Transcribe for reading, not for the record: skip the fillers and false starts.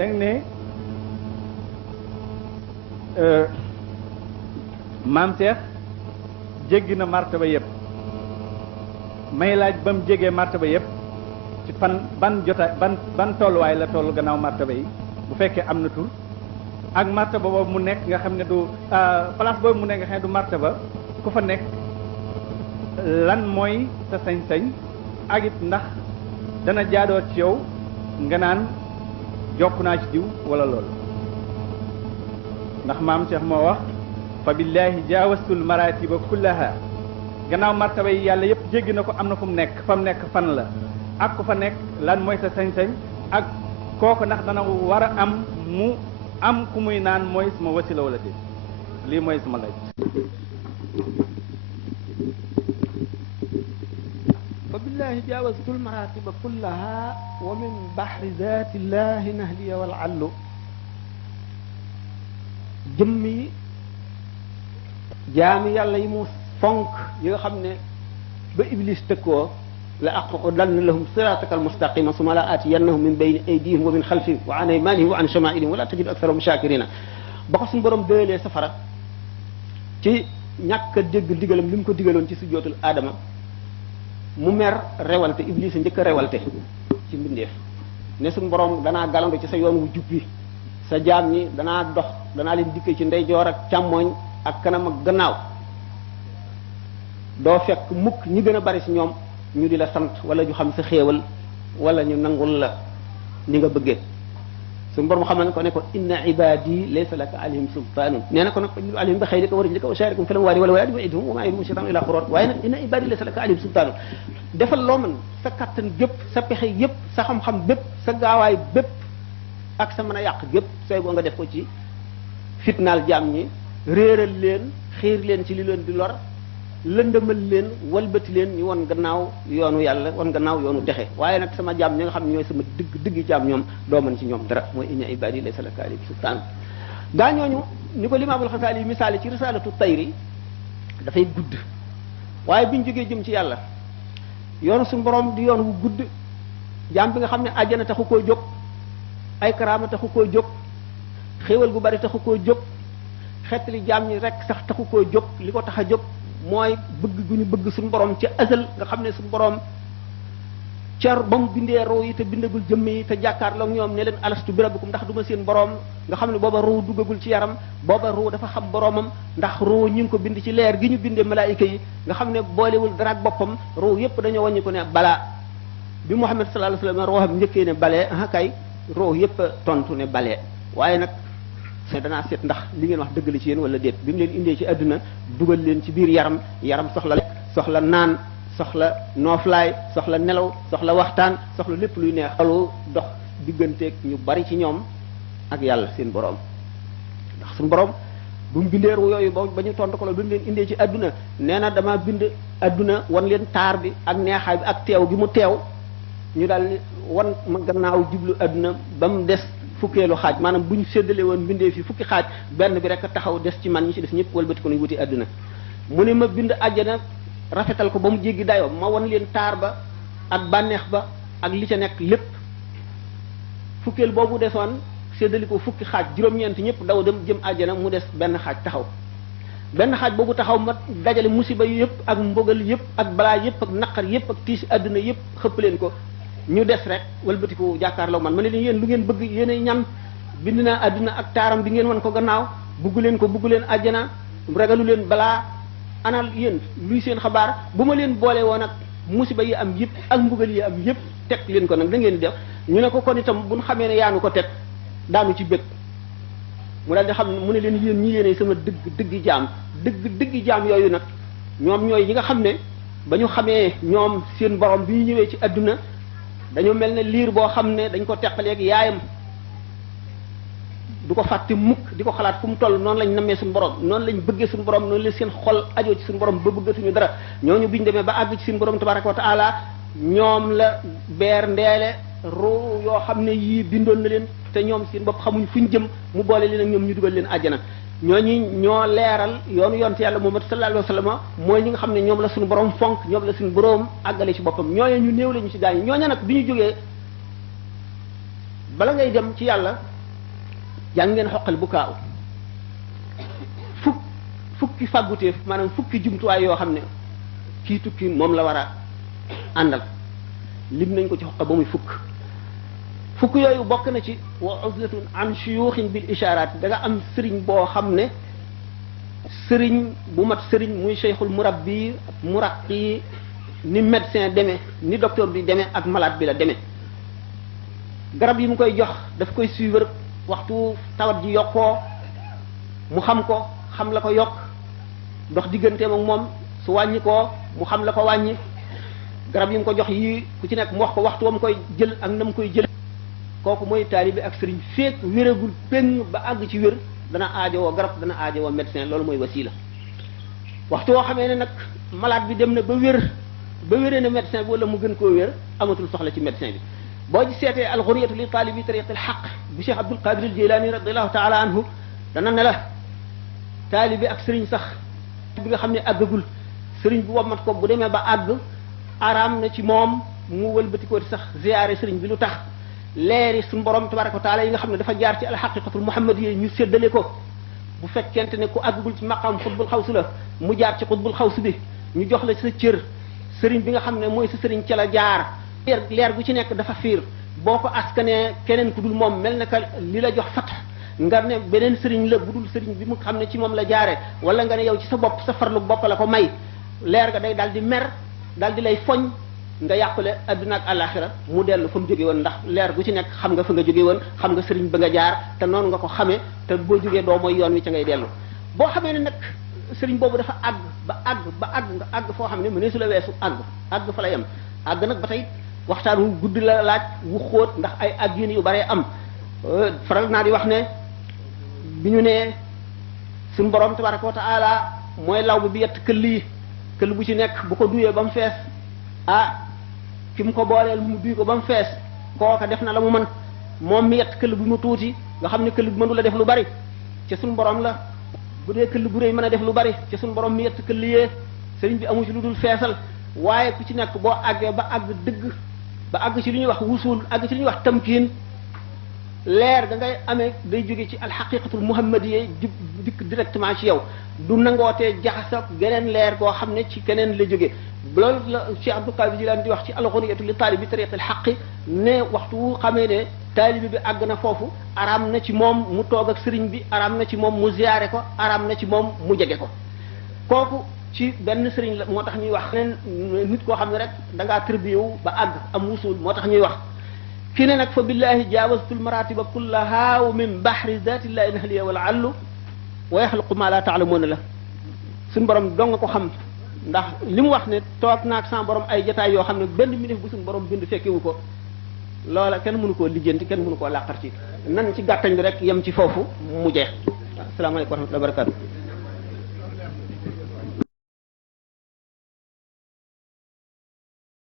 danga ne maam Cheikh jéggi na martaba yëpp may laaj ba mu jégee martaba yëpp ci fan ban jotaay ban tolluwaay la toll gannaaw martaba yi bu fekkee am na tur ak martaba boobu mu nekk nga xam ne du place boobu mu nekk nga xam ne du martaba ku fa nekk lan mooy sa sañ-sañ ak it ndax dana jaadoo ci yow nga naan jokk naa ci diw wala loolu ndax maam Cheikh moo wax fa billahi jaawastul maratiba kullaha gannaaw martaba yi yàlla yëpp jéggi na ko am na fu mu nekk fa mu nekk fan la ak ku fa nekk lan mooy sa sañ-sañ ak kooku ndax dana war a am mu am ku muy naan mooy suma wasila wala déet lii mooy suma laaj. fa billahi jaawastul maratiba kullaha wa min bahri zati llahi nahliya wal allu jëmmi jaami yàlla yi mu fonk yi nga xam ne ba iblis tëkkoo la aqudanna lahum siraataka almustaqima summa la aatiyannahum min bayni aydihim wa min xalfihim wa an aymanihim wa an shamailihim wala tajidu aktharahum shakirina ba ko suñu borom dëelee safara ci ñàkk a dégg digalam li mu ko digaloon ci sujjootul aadama mu mer rewalte iblis a njëkk a rewalte ci mbindeef ne suñu borom danaa galandu ci sa yoon wu jub bi sa jaam ñi danaa dox danaa leen dikkee ci ndeyjoor ak càmmooñ ak kanam ak gannaaw doo fekk mukk ñi gën a bari ci ñoom ñu di la sant wala ñu xam sa xéewal wala ñu nangul la ni nga bëggee suñu borom xam na ko ne ko inna ibadi laysa laka alayhim sultanun nee na ko nag alayhim bi xayrika wa rijlika wa sharikum fil amwali wal awladi wa idhum wa ma yadhum shaytan ila khurur waaye nag inna ibadi laysa laka alayhim sultanun defal loo mën sa kattan gépp sa pexe yépp sa xam-xam bépp sa gaawaay bépp ak sa mën a yàq gépp sooy boo nga def ko ci fitnaal jaam ñi réeral leen xiir leen ci li leen di lor lëndëmal leen walbati leen ñu won gannaaw yoonu yàlla won gannaaw yoonu texe waaye nag sama jaam ñi nga xam ne ñooy sama dëgg jaam ñoom doo mën ci ñoom dara mooy inna ibadi laysa laka alayhim sultaan gaa ñooñu ni ko limaamul xasaali yi misaali ci risalatu tayri dafay gudd waaye biñ jógee jëm ci yàlla yoonu suñu borom di yoon wu gudd jaam bi nga xam ne àjjana taxu koo jóg ay karaama taxu koo jóg xéewal gu bari taxu koo jóg xettali jaam ñi rek sax taxu koo jóg li ko tax a jóg mooy bëgg gu ñu bëgg suñu borom ca azal nga xam ne suñu borom car ba mu bindee ruu yi te bindagul jëmm yi te jàkkaarloo ak ñoom ne leen alastu bi rabbikum ndax du ma seen borom nga xam ne booba ruu duggagul ci yaram booba ruu dafa xam boromam ndax ruu ñu ngi ko bind ci leer gi ñu bindee malaayika yi nga xam ne boolewul dara ak boppam ruu yépp dañoo wàññi ko ne balaa bi Muhammad sallallahu alayhi wa sallam ruuxam njëkkee ne balee kay ruu yépp tontu ne balee waaye nag ne danaa seet ndax li ngeen wax dëgg la ci yéen wala déet bi mu leen indee ci àdduna dugal leen ci biir yaram soxla lekk soxla naan soxla nooflaay soxla nelaw soxla waxtaan soxla lépp luy neex loolu dox digganteeg ñu bari ci ñoom ak yàlla seen borom ndax suñu borom bu mu bindee ru yooyu ba ñu tontu ko loolu bi mu leen indee ci àdduna nee na dama bind àdduna wan leen taar bi ak neexaay bi ak teew gi mu teew ñu daal wan ma gannaaw jublu àdduna ba mu des fukkeelu xaaj maanaam bu ñu séddale woon bindee fi fukki xaaj benn bi rek taxaw des ci man ñi ci des ñëpp wëlbati ko nañ wuti àdduna mu ne ma bind àjjana rafetal ko ba mu jéggi dayoo ma wan leen taar ba ak bànneex ba ak li ca nekk lépp fukkeel boobu desoon séddali ko fukki xaaj juróom-ñeent ñëpp daw dem jëm àjjana mu des benn xaaj taxaw benn xaaj boobu taxaw ma dajale musiba yëpp ak mbogal yëpp ak balaa yëpp ak naqar yëpp ak tiisi àdduna yëpp xëpp leen ko ñu des rek walbatiku jàkkaarloo man ma ne leen yéen lu ngeen bëgg yéenay ñan bind naa àdduna ak taaram bi ngeen wan ko gannaaw bugg leen ko bugg leen àjjana ragalu leen balaa anal yéen luy seen xabaar bu ma leen boole woon ak musiba yi am yëpp ak mbugal yi am yëpp teg leen ko nag da ngeen di def ñu ne ko kon itam bu ñu xamee ne yaanu ko teg daanu ci bëgg mu daal di xam mu ne leen yéen ñi yéenay sama dëggi jaam yooyu nag ñoom ñooy yi nga xam ne ba ñu xamee ñoom seen borom bi ñu ñëwee ci àdduna dañoo mel ne liir boo xam ne dañ ko teqaleeg yaayam du ko fàtte mukk di ko xalaat fu mu toll noonu lañ nammee suñu borom noonu lañ bëggee suñu borom noonu la seen xol ajoo ci suñu borom ba bëggatuñu dara ñooñu biñu demee ba àgg ci suñu borom tabaraka wa taala ñoom la beer ndeele ruu yoo xam ne yii bindoon na leen te ñoom seen bopp xamuñ fu ñu jëm mu boole leen ak ñoom ñu dugal leen àjjana ñooñu ñoo leeral yoonu yonte yàlla Muhammad sallallahu alayhi wa sallam mooy ñi nga xam ne ñoom la suñu borom fonk ñoom la suñu borom àggale ci boppam ñooñu ñu néew lañu ci gaañ ñooñu nag bi ñu jógee bala ngay dem ci yàlla jàng ngeen xoqal bu kaaw fukki fàgguteef maanaam fukki jumtuwaay yoo xam ne kii tukki moom la war a àndal lim nañ ko ci xoqal ba muy fukk yooyu bokk na ci wa uzlatun an shuyuxin bil isharat da nga am sëriñ boo xam ne sëriñ bu mat sëriñ muy cheikhul murabbi muraqi ni médecin demee ni docteur bi demee ak malade bi la demee garab yi mu koy jox daf koy suivre waxtu tawat ji yokkoo mu xam ko xam la ko yokk dox digganteem ak moom su wàññi koo mu xam la ko wàññi garab yi mu ko jox yii ku ci nekk mu wax ko waxtu wa mu koy jël ak na mu koy jël kooku mooy taalibe ak sëriñ feek wéragul péng ba àgg ci wér dana aajowoo garab dana aajowoo médecin loolu mooy wasila waxtu woo xamee ne nag malade bi dem na ba wéree ne médecin bi wala mu gën koo wér amatul soxla ci médecin bi boo ci seetee alxuriyatu li taalibi tariqil xaq bu Cheikh Abdul Qadir al Jilani radiallahu taala anhu dana ne la taalibe ak sëriñ sax bi nga xam ne àggagul sëriñ bi wommat ko bu demee ba àgg araam na ci moom mu wëlbatikoo sax ziyaare sëriñ bi lu tax leeri suñu borom tabaraka wa taala yi nga xam ne dafa jaar ci alxaqiqatul muhammadiyya ñu séddale ko bu fekkente ne ku àggagul ci maqaam xutbul xawsu la mu jaar ci xutbul xawsu bi ñu jox la sa cër sëriñ bi nga xam ne mooy sa sëriñ ca la jaar leer gu ci nekk dafa fiir boo ko askanee keneen ku dul moom mel na ka li la jox fat nga ne beneen sëriñ la bu dul sëriñ bi mu xam ne ci moom la jaare wala nga ne yow ci sa bopp sa farlu bopp la ko may leer ga day daal di mer daal di lay foñ nga yàqule adduna ak àllaaxira mu dellu fa mu jóge woon ndax leer gu ci nekk xam nga fa nga jóge woon xam nga sëriñ ba nga jaar te noonu nga ko xamee te boo jógee doo mooy yoon wi ca ngay dellu boo xamee ne nag sëriñ boobu dafa àgg nga àgg foo xam ne mëneesu la weesu àgg fa la yem àgg nag ba tey waxtaan wu gudd la laaj wu xóot ndax ay àgg yéen yu baree am faral naa di wax ne bi ñu ne suñu borom tabaraka wa taala mooy law bi yett këll bu ci nekk bu ko duyee ba mu fees ki mu ko booleel mu duy ko ba mu fees kooka def na la mu mën moom mi yett këll bu mu tuuti nga xam ne këll bu mënu la def lu bari ci suñu borom la bu dee këll bu rëy mën a def lu bari ci suñu borom mi yett këll yee sëriñ bi amu ci lu dul feesal waaye ku ci nekk boo àggee ba àgg dëgg ba àgg ci li ñuy wax wusul àgg ci li ñuy wax tamkiin leer da ngay amee day jóge ci alxaqiqatul muhammadiyya dikk directement ci yow du nangootee jaxasa geneen leer goo xam ne ci keneen la jóge loolu la Cheikh Abdul Qadir Jilani di wax ci alxuriyatu li taalibi tariqil xaqi ne waxtu wu xamee ne taalibi bi àgg na foofu araam na ci moom mu toog ak sëriñ bi araam na ci moom mu ziyaare ko araam na ci moom mu jege ko kooku ci benn sëriñ la moo tax ñuy wax nen nit koo xam ne rek da ngaa tërbiyewu ba àgg am wusul moo tax ñuy wax kii ne nag fa billahi jaawaztu lmaratiba kullaha wa min bahri zatillahi nahliya wala allu wa yaxluqu ma la taalamuuna la suñu borom dong nga ko xam ndax li mu wax ne toog naag sans borom ay jotaay yoo xam ne benn minif bu suñu borom bind fekkewu ko loola kenn mënu koo lijjanti kenn mënu koo làqar ci nan ci gàttañ bi rek yem ci foofu mu jeex asalaamaaleykum wa rahmatullahi wa barakatu